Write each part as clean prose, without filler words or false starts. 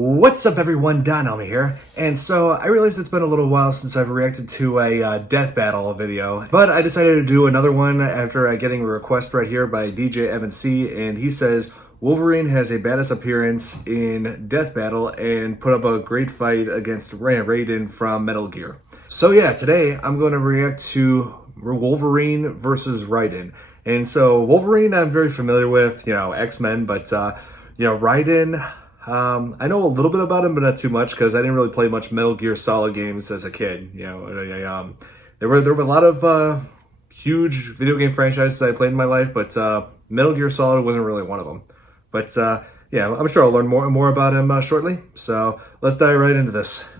What's up everyone, Elmi here, and so I realized it's been a little while since I've reacted to a death battle video, but I decided to do another one after getting a request right here by DJ Evan C, and he says Wolverine has a badass appearance in Death Battle and put up a great fight against Raiden from Metal Gear. So yeah, today I'm going to react to Wolverine versus Raiden. And so Wolverine I'm very familiar with, X-Men, but Raiden, I know a little bit about him, but not too much because I didn't really play much Metal Gear Solid games as a kid. There were a lot of huge video game franchises I played in my life, but Metal Gear Solid wasn't really one of them. But yeah, I'm sure I'll learn more about him shortly. So let's dive right into this.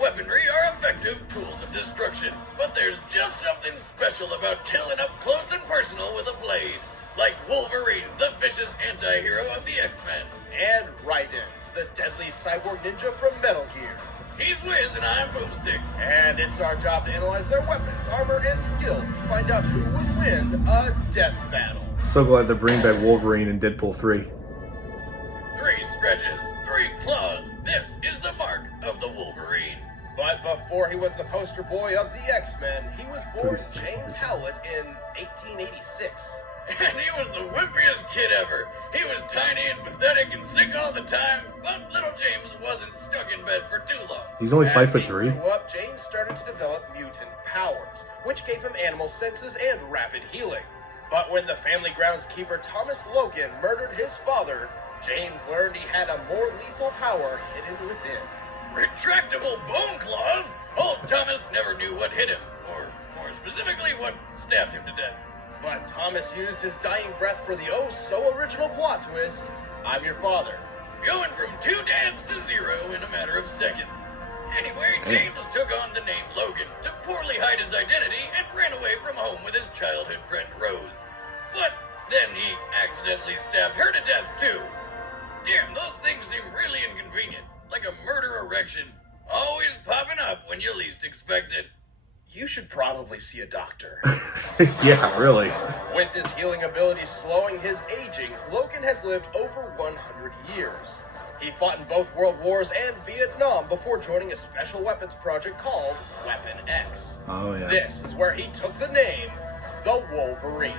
Weaponry are effective tools of destruction, but there's just something special about killing up close and personal with a blade. Like Wolverine, the vicious anti-hero of the X-Men. And Raiden, the deadly cyborg ninja from Metal Gear. He's Wiz and I'm Boomstick. And it's our job to analyze their weapons, armor, and skills to find out who would win a death battle. So glad they're bringing back Wolverine in Deadpool 3. 3 scratches, 3 claws. This is the mark of the Wolverine. But before he was the poster boy of the X-Men, he was born James Howlett in 1886. And he was the wimpiest kid ever. He was tiny and pathetic and sick all the time, but little James wasn't stuck in bed for too long. He's only 5'3". As he grew up, James started to develop mutant powers, which gave him animal senses and rapid healing. But when the family groundskeeper Thomas Logan murdered his father, James learned he had a more lethal power hidden within. Retractable bone claws? Old Thomas never knew what hit him, or more specifically, what stabbed him to death. But Thomas used his dying breath for the oh-so-original plot twist. I'm your father. Going from 2 dads to 0 in a matter of seconds. Anyway, James took on the name Logan to poorly hide his identity and ran away from home with his childhood friend Rose. But then he accidentally stabbed her to death too. Damn, those things seem really inconvenient. Like a murder erection. Always popping up when you least expect it. You should probably see a doctor. Yeah, really. With his healing abilities slowing his aging, Logan has lived over 100 years. He fought in both World Wars and Vietnam before joining a special weapons project called Weapon X. Oh, yeah. This is where he took the name, the Wolverine.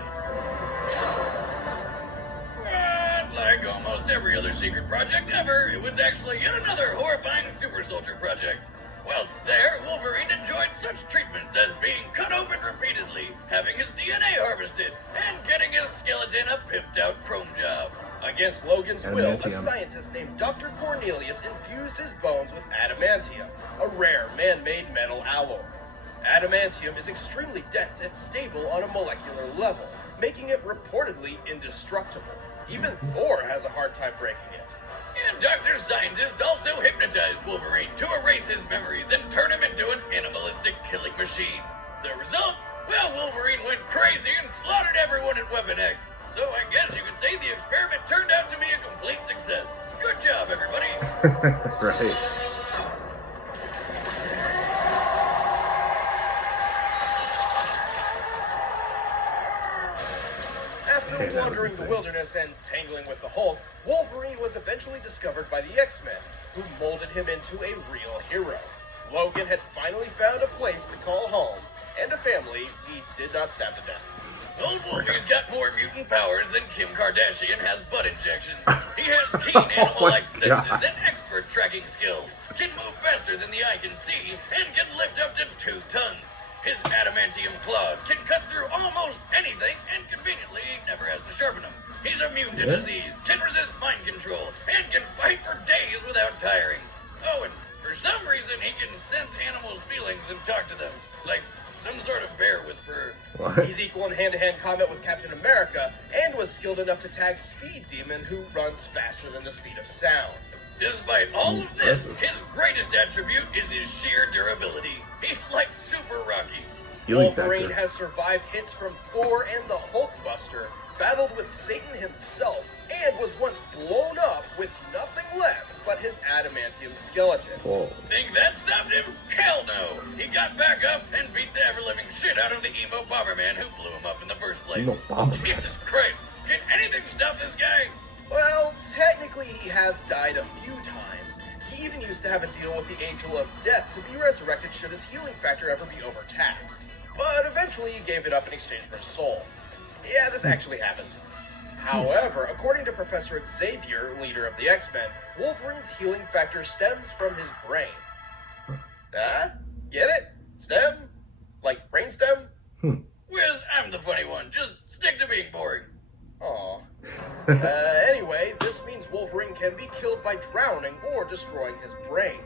Like almost every other secret project ever, it was actually yet another horrifying super soldier project. Whilst there, Wolverine enjoyed such treatments as being cut open repeatedly, having his DNA harvested, and getting his skeleton a pimped-out chrome job. Against Logan's will, a Adamantium. scientist named Dr. Cornelius infused his bones with adamantium, a rare man-made metal alloy. Adamantium is extremely dense and stable on a molecular level, making it reportedly indestructible. Even Thor has a hard time breaking it. And Dr. Scientist also hypnotized Wolverine to erase his memories and turn him into an animalistic killing machine. The result? Well, Wolverine went crazy and slaughtered everyone in Weapon X. So I guess you could say the experiment turned out to be a complete success. Good job, everybody. Right. After wandering the wilderness and tangling with the Hulk, Wolverine was eventually discovered by the X-Men, who molded him into a real hero. Logan had finally found a place to call home, and a family he did not stab to death. Old Wolfie's got more mutant powers than Kim Kardashian has butt injections. He has keen animal-like senses and expert tracking skills, can move faster than the eye can see, and can lift up to 2 tons. His adamantium claws can cut through almost anything, and conveniently, he never has to sharpen them. He's immune to disease, can resist mind control, and can fight for days without tiring. Oh, and for some reason, he can sense animals' feelings and talk to them, like some sort of bear whisperer. What? He's equal in hand-to-hand combat with Captain America, and was skilled enough to tag Speed Demon, who runs faster than the speed of sound. Despite all of this, his greatest attribute is his sheer durability. He's like Super Rocky. Healing Wolverine factor. has survived hits from Thor and the Hulkbuster, battled with Satan himself, and was once blown up with nothing left but his adamantium skeleton. Whoa. Think that stopped him? Hell no! He got back up and beat the ever-living shit out of the emo Bomberman who blew him up in the first place. Emo Bomberman. Jesus Christ! Can anything stop this guy? Well, technically he has died a few times. He even used to have a deal with the Angel of Death to be resurrected should his healing factor ever be overtaxed. But eventually he gave it up in exchange for his soul. Yeah, this actually happened. However, according to Professor Xavier, leader of the X-Men, Wolverine's healing factor stems from his brain. Huh? Get it? Stem? Like brainstem? Wiz, I'm the funny one. Just stick to being boring. Aw. Anyway, this means Wolverine can be killed by drowning or destroying his brain.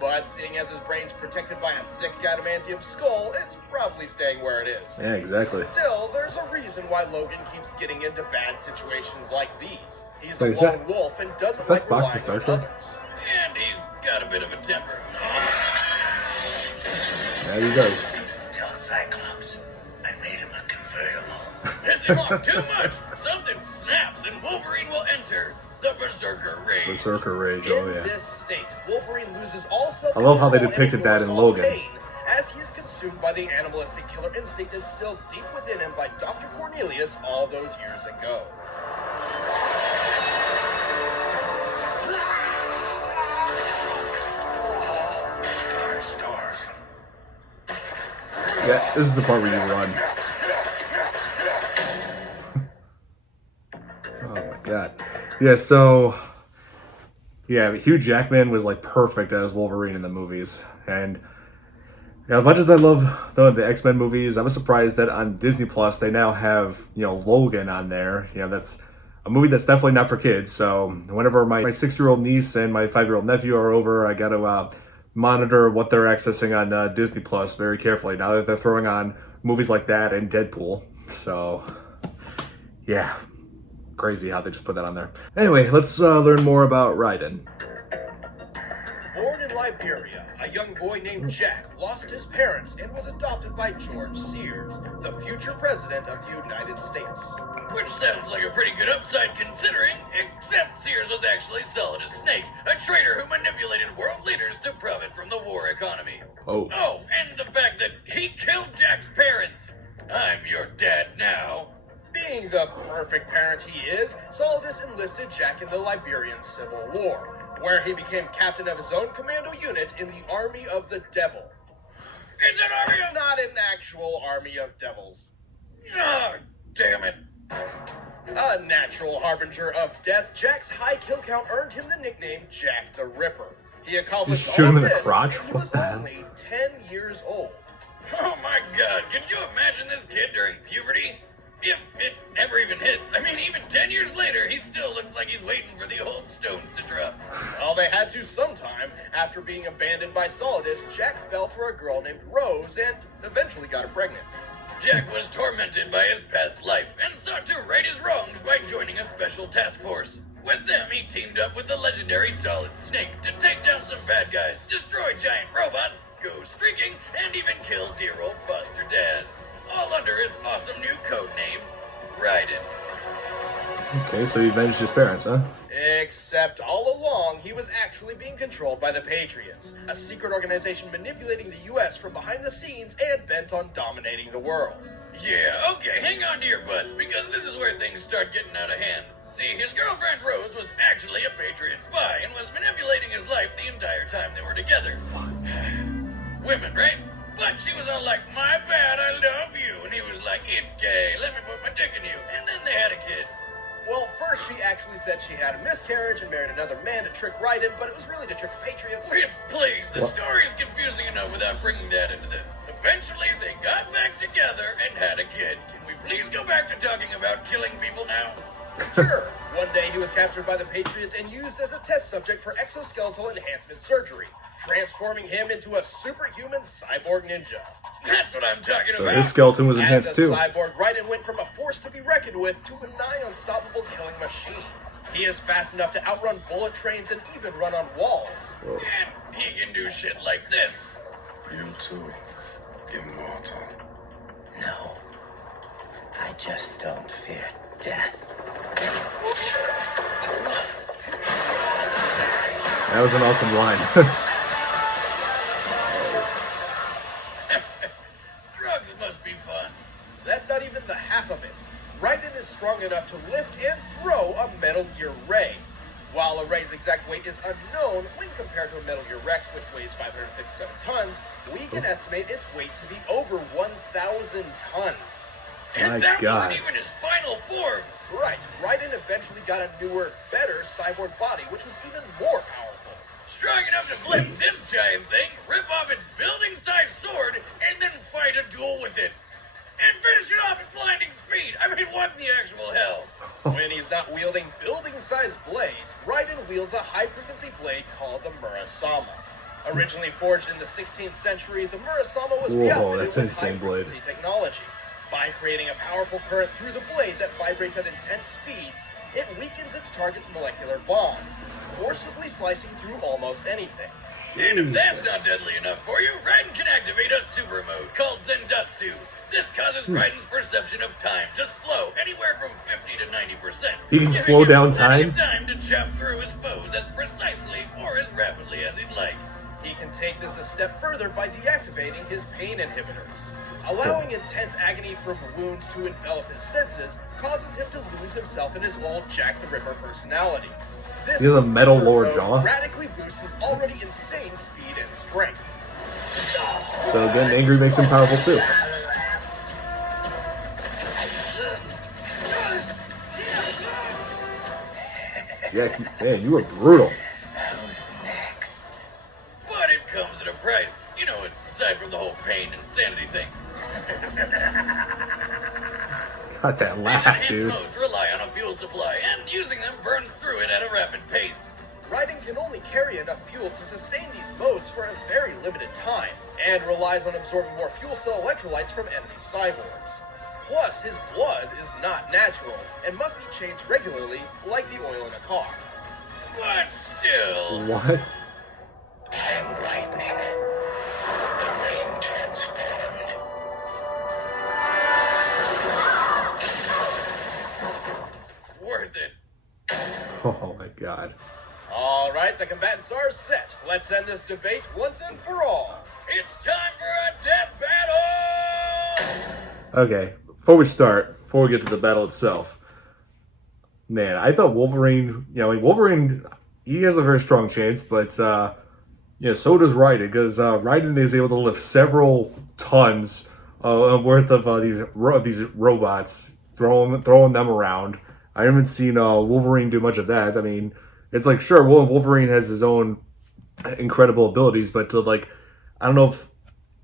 But seeing as his brain's protected by a thick adamantium skull, it's probably staying where it is. Yeah, exactly. Still, there's a reason why Logan keeps getting into bad situations like these. He's Wait, a is that- lone wolf and doesn't is that like Spock relying from Star on Trek? others. And he's got a bit of a temper. There he goes. Tell Cyclops I made him a convertible. Piss him off too much! Something snaps and Wolverine will enter the Berserker Rage. Berserker Rage, oh In yeah. this state, Wolverine loses all self. I love how they depicted that in Logan. Pain, as he is consumed by the animalistic killer instinct instilled deep within him by Dr. Cornelius all those years ago. Our stars. Yeah, this is the part where you run. Oh my god. Yeah, so yeah, Hugh Jackman was like perfect as Wolverine in the movies. And yeah, as much as I love the X-Men movies, I was surprised that on Disney Plus they now have, Logan on there. That's a movie that's definitely not for kids. So whenever my 6-year-old niece and my 5-year-old nephew are over, I gotta monitor what they're accessing on Disney Plus very carefully now that they're throwing on movies like that and Deadpool. So yeah, crazy how they just put that on there. Anyway, let's learn more about Raiden. Born in Liberia, a young boy named Jack lost his parents and was adopted by George Sears, the future president of the United States. Which sounds like a pretty good upside considering, except Sears was actually Solid as Snake, a traitor who manipulated world leaders to profit from the war economy. Oh. Oh, and the fact that he killed Jack's parents. I'm your dad now. Being the perfect parent he is, Solidus enlisted Jack in the Liberian Civil War, where he became captain of his own commando unit in the Army of the Devil. It's an army It's of... not an actual army of devils. Oh, damn it. A natural harbinger of death, Jack's high kill count earned him the nickname Jack the Ripper. He accomplished Just shoot all him of in the this crotch? when he What was the hell? only 10 years old. Oh my god, could you imagine this kid during puberty? If it ever even hits. I mean, even 10 years later, he still looks like he's waiting for the old stones to drop. Well, they had to sometime. After being abandoned by Solidus, Jack fell for a girl named Rose and eventually got her pregnant. Jack was tormented by his past life and sought to right his wrongs by joining a special task force. With them, he teamed up with the legendary Solid Snake to take down some bad guys, destroy giant robots, go streaking, and even kill dear old foster dad. All under his awesome new code name, Raiden. Okay, so he avenged his parents, huh? Except all along, he was actually being controlled by the Patriots, a secret organization manipulating the U.S. from behind the scenes and bent on dominating the world. Yeah, okay, hang on to your butts, because this is where things start getting out of hand. See, his girlfriend Rose was actually a Patriot spy and was manipulating his life the entire time they were together. Women, right? But she was all like, my bad, I love you. And he was like, it's gay, let me put my dick in you. And then they had a kid. Well, first she actually said she had a miscarriage and married another man to trick Raiden, but it was really to trick the Patriots. Please, the story's confusing enough without bringing that into this. Eventually, they got back together and had a kid. Can we please go back to talking about killing people now? Sure. One day he was captured by the Patriots and used as a test subject for exoskeletal enhancement surgery, transforming him into a superhuman cyborg ninja. That's what I'm talking So about. his skeleton was As enhanced a too. cyborg, Raiden went from a force to be reckoned with to a nigh unstoppable killing machine. He is fast enough to outrun bullet trains and even run on walls. And he can do shit like this. You too, immortal. No. I just don't fear death. That was an awesome line. Drugs must be fun. That's not even the half of it. Raiden is strong enough to lift and throw a Metal Gear Ray. While a Ray's exact weight is unknown when compared to a Metal Gear Rex, which weighs 557 tons, we can estimate its weight to be over 1,000 tons. And My that God. wasn't even his final form. Right, Raiden eventually got a newer, better cyborg body, which was even more powerful. Strong enough to flip this giant thing, rip off its building-sized sword, and then fight a duel with it. And finish it off at blinding speed. I mean, what in the actual hell? When he's not wielding building-sized blades, Raiden wields a high-frequency blade called the Murasama. Originally forged in the 16th century, the Murasama was Whoa, reupdated that's with insane blade. high-frequency technology. By creating a powerful current through the blade that vibrates at intense speeds, it weakens its target's molecular bonds, forcibly slicing through almost anything. And if that's not deadly enough for you, Raiden can activate a super mode called Zendatsu. This causes Raiden's perception of time to slow anywhere from 50 to 90%. He can giving slow him down plenty of time? time to chop through his foes as precisely or as rapidly as he'd like. He can take this a step further by deactivating his pain inhibitors. Allowing intense agony from wounds to envelop his senses causes him to lose himself in his old Jack the Ripper personality. This He's a metal super lower mode jaw. radically boosts his already insane speed and strength. So getting angry makes him powerful too. Yeah, man, you were brutal. Who's next? But it comes at a price. You know, aside from the whole pain and sanity thing. Got that These laugh, enhanced dude. modes rely on a fuel supply, and using them burns through it at a rapid pace. Raiden can only carry enough fuel to sustain these modes for a very limited time, and relies on absorbing more fuel cell electrolytes from enemy cyborgs. Plus, his blood is not natural, and must be changed regularly, like the oil in a car. But still, What? I'm lightning. The rain transformed. worth it. Oh my god. All right, the combatants are set. Let's end this debate once and for all. It's time for a death battle! Okay, before we get to the battle itself, man, I thought Wolverine, Wolverine, he has a very strong chance, but, so does Raiden, because Raiden is able to lift several tons worth of these robots, throwing them around. I haven't seen Wolverine do much of that. I mean, it's like, sure, Wolverine has his own incredible abilities, but I don't know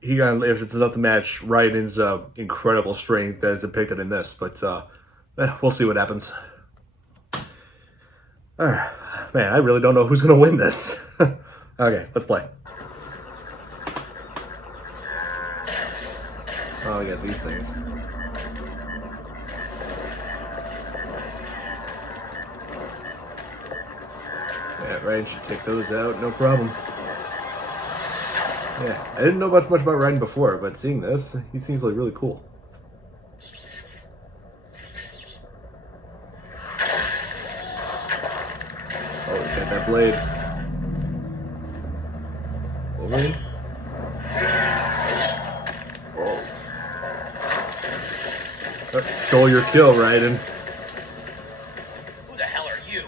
if it's enough to match Raiden's incredible strength as depicted in this, but we'll see what happens. Man, I really don't know who's going to win this. Okay, let's play. Oh, yeah, these things. Yeah, Raiden should take those out, no problem. Yeah, I didn't know much about Raiden before, but seeing this, he seems like really cool. Oh, he's got that blade. Wolverine? Whoa. Oh, stole your kill, Raiden. Who the hell are you?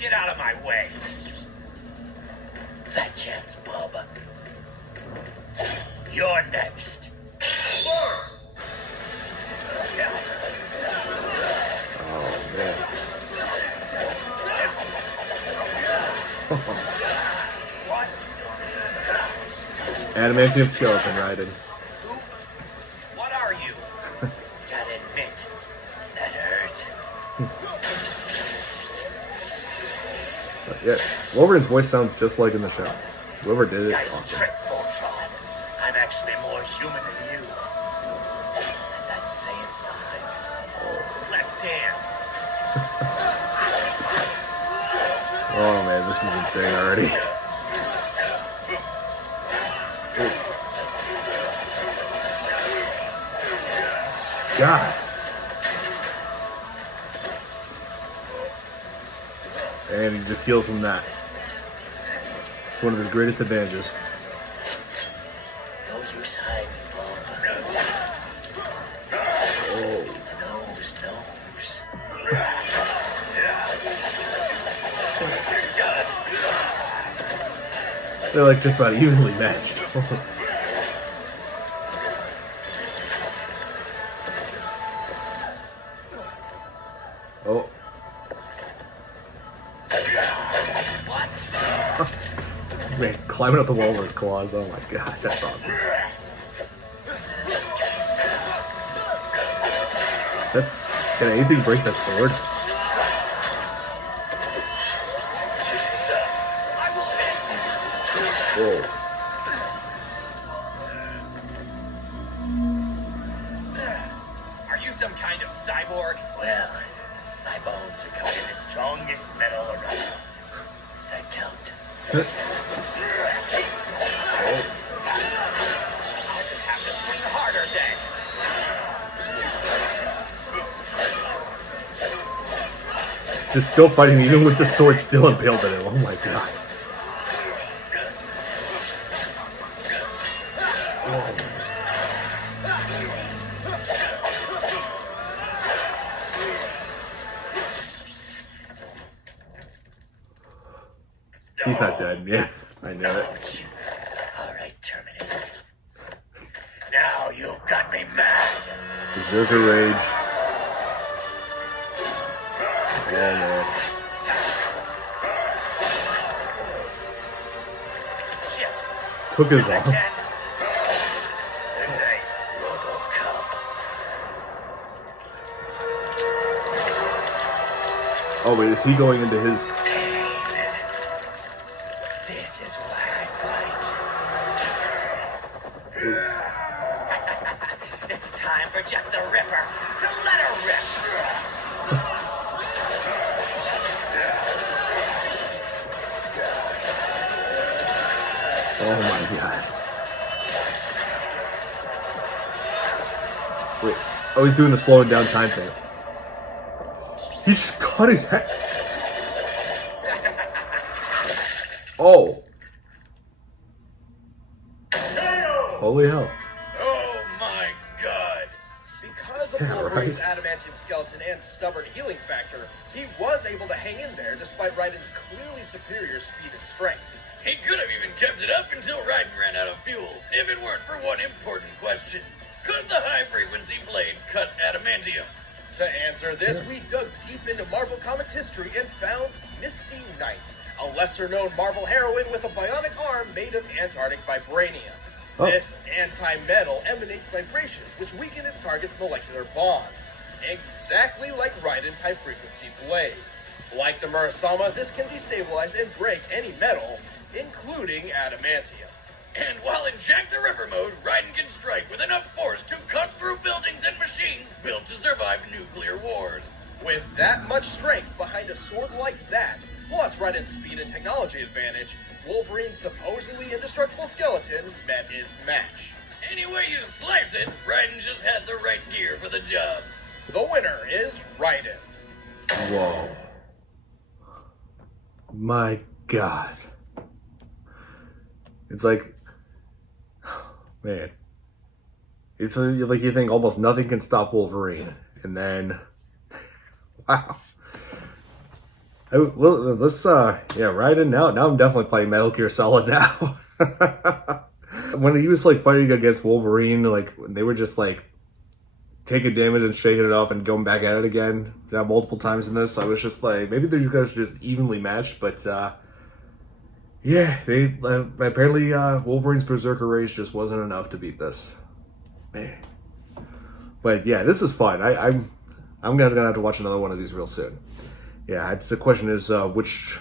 Get out of my way. Fat chance, Bob. You're next. Oh, man. What? Adamantium skeleton, Raiden. Who? What are you? Gotta admit, that hurt. Yeah, Wolverine's voice sounds just like in the show. Whoever did it, Nice awesome. trick, Voltron. I'm actually more human than you. And that's saying something. Let's dance. Oh man, this is insane already. god. And he just heals from that. It's one of his greatest advantages. No use hiding, Bob. Oh. Nose. They're like just about evenly matched. Oh. Man, climbing up the wall with his claws. Oh my god, that's awesome. Can anything break that sword? Whoa. Are you some kind of cyborg? Well, my bones are covered in the strongest metal around. Does that count? I'll just have to swing harder then. Just still fighting even with the sword still impaled at him. Oh my god. He's not dead. Yeah, I know it. All right, Terminator. Now you've got me mad. Berserker Rage. Oh no. Shit. Took his Again. off. Good night, RoboCop. Oh wait, is he going into his... This is why I fight. It's time for Jack the Ripper to let her rip. Oh my god. Wait. Oh, he's doing the slowing down time thing. He just cut his head. Oh. Holy hell. Oh my god. Because of Yeah, Wolverine's right. adamantium skeleton and stubborn healing factor, he was able to hang in there despite Raiden's clearly superior speed and strength. He could have even kept it up until Raiden ran out of fuel, if it weren't for one important question. Could the high-frequency blade cut adamantium? To answer this, we dug deep into Marvel Comics history and found Misty Knight, a lesser-known Marvel heroine with a bionic arm made of Antarctic vibranium. Oh. This anti-metal emanates vibrations which weaken its target's molecular bonds, exactly like Raiden's high-frequency blade. Like the Murasama, this can destabilize and break any metal, including adamantium. And while in Jack the Ripper mode, Raiden can strike with enough force to cut through buildings and machines built to survive nuclear wars. With that much strength behind a sword like that, plus Raiden's speed and technology advantage, Wolverine's supposedly indestructible skeleton met its match. Any way you slice it, Raiden just had the right gear for the job. The winner is Raiden. Whoa. My god. It's like... Man. It's like you think almost nothing can stop Wolverine. And then... Wow. Well, let's, yeah, Raiden, now I'm definitely playing Metal Gear Solid now. When he was, like, fighting against Wolverine, like, they were just, like, taking damage and shaking it off and going back at it again, multiple times in this, I was just like, maybe you guys are just evenly matched, but, yeah, they, apparently, Wolverine's Berserker Rage just wasn't enough to beat this. Man. But, yeah, this is fun. I'm gonna have to watch another one of these real soon. Yeah, the question is, which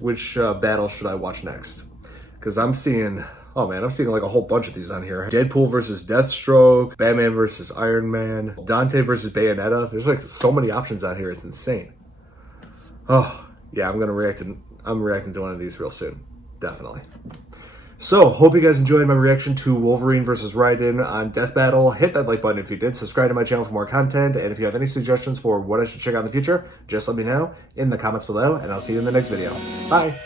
battle should I watch next? Because I'm seeing, oh man, I'm seeing like a whole bunch of these on here. Deadpool versus Deathstroke, Batman versus Iron Man, Dante versus Bayonetta. There's like so many options out here, it's insane. Oh, yeah, I'm reacting to one of these real soon. Definitely. So, hope you guys enjoyed my reaction to Wolverine versus Raiden on Death Battle. Hit that like button if you did. Subscribe to my channel for more content. And if you have any suggestions for what I should check out in the future, just let me know in the comments below. And I'll see you in the next video. Bye!